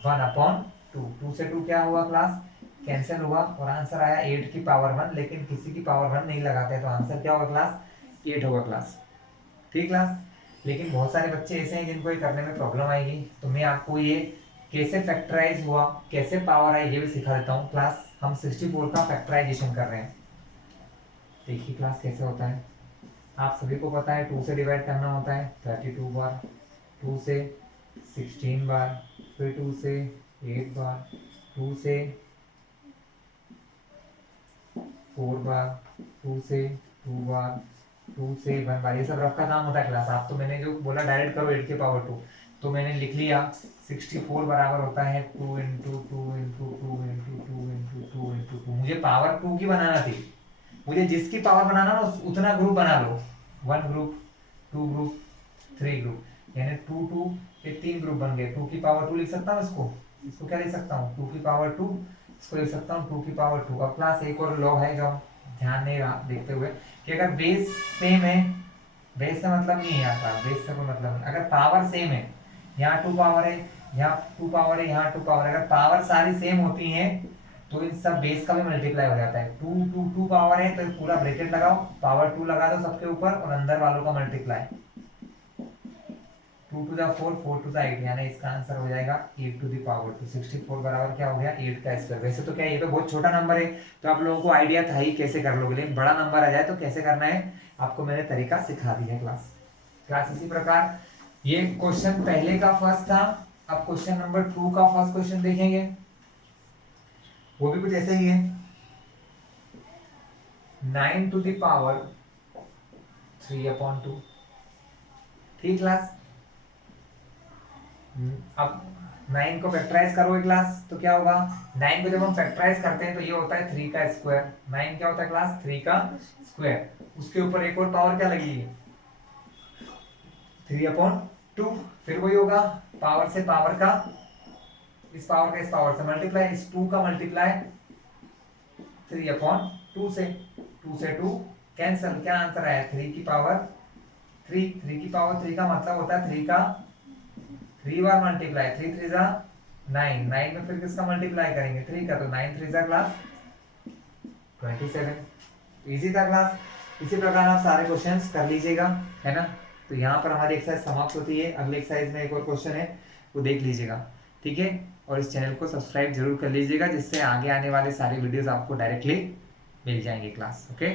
1/2, 2 से 2 क्या हुआ क्लास, कैंसिल हुआ और आंसर आया 8 की पावर 1। लेकिन किसी की पावर 1 नहीं लगाते तो आंसर क्या होगा क्लास, 8 होगा क्लास। ठीक क्लास, लेकिन बहुत सारे बच्चे ऐसे हैं जिनको ये करने में प्रॉब्लम आएगी, तो मैं आपको ये कैसे फैक्टराइज हुआ, कैसे पावर आई, ये भी सिखा देता हूँ क्लास। हम 64 का फैक्टराइजेशन कर रहे हैं, देखिए क्लास कैसे होता है। आप सभी को पता है 2 से डिवाइड करना होता है 32 बार, 2 से 16 बार, फिर 2 से 8 बार, 2 से 4 बार, 2 से 2 बार, 2 से 1 बार। ये सब रफ का काम होता है क्लास। आप तो मैंने जो बोला डायरेक्ट करो 8 के पावर 2, तो मैंने लिख लिया 64 बराबर होता है 2 into 2 into 2 into 2 into 2 into 2। मुझे पावर 2 की बनाना थी, मुझे जिसकी पावर बनाना ना उतना ग्रुप बना लो, 1 ग्रुप, 2 ग्रुप, 3 ग्रुप, यानी 2 2 के 3 ग्रुप बन गए। 2 की पावर 2 लिख सकता हूँ इसको क्या लिख सकता हूँ, 2 की पावर 2, इसको लिख सकता हूँ 2 की पावर 2। अब क्लास एक और लॉ है जो ध्यान नहीं देखते हुए, कि अगर बेस सेम है, बेस से मतलब नहीं है आता, बेस से कोई मतलब नहीं, अगर पावर सेम है, यहाँ 2 पावर है, यहाँ 2 पावर है, यहाँ 2 पावर है, अगर पावर सारी सेम होती है तो इन सब बेस का भी मल्टीप्लाई हो जाता है। 2 2 2 पावर है तो पूरा ब्रैकेट लगाओ, पावर 2 लगा दो सबके ऊपर और अंदर वालों का multiply. 2 to the 4, 4 to the 8, यानी इसका आंसर हो जाएगा 8 to the power 2। 64 बराबर क्या हो गया, 8 का स्क्वायर। वैसे तो क्या ये तो बहुत छोटा नंबर है, तो आप लोगों को आइडिया था ही कैसे कर लोगे, लेकिन बड़ा नंबर आ जाए तो कैसे करना है आपको मैंने तरीका सिखा दिया है क्लास। इसी प्रकार ये क्वेश्चन पहले का फर्स्ट था, अब क्वेश्चन नंबर 2 का फर्स्ट क्वेश्चन देखेंगे, वो भी कुछ ऐसे ही है। 9 to the power 3/2। ठीक क्लास, अब 9 को फैक्टराइज करोगे क्लास तो क्या होगा, 9 को जब हम फैक्टराइज करते हैं तो ये होता है 3 का स्क्वायर। 9 क्या होता है क्लास, 3 का स्क्वायर। उसके ऊपर एक और पावर क्या लगेगी, 3/2। फिर वही होगा, पावर से पावर का, इस पावर का इस पावर से मल्टीप्लाई, इस 2 का मल्टीप्लाई 3/2 से, 2 से 2 कैंसिल। क्या आंसर आया, 3 की पावर 3। 3 की पावर 3 का मतलब होता है 3 का 3 बार मल्टीप्लाई, 3 3 जा 9, 9 में फिर किसका मल्टीप्लाई करेंगे, 3 का, तो 9 3 जा क्लास 27। इजी था क्लास। इसी प्रकार आप सारे क्वेश्चंस कर लीजिएगा, है ना। तो यहाँ पर हमारी एक्सरसाइज समाप्त होती है। अगले एक्सरसाइज में एक और क्वेश्चन है, वो देख लीजिएगा, ठीक है। और इस चैनल को सब्सक्राइब जरूर कर लीजिएगा, जिससे आगे आने वाले सारे वीडियोस आपको डायरेक्टली मिल जाएंगे क्लास। ओके।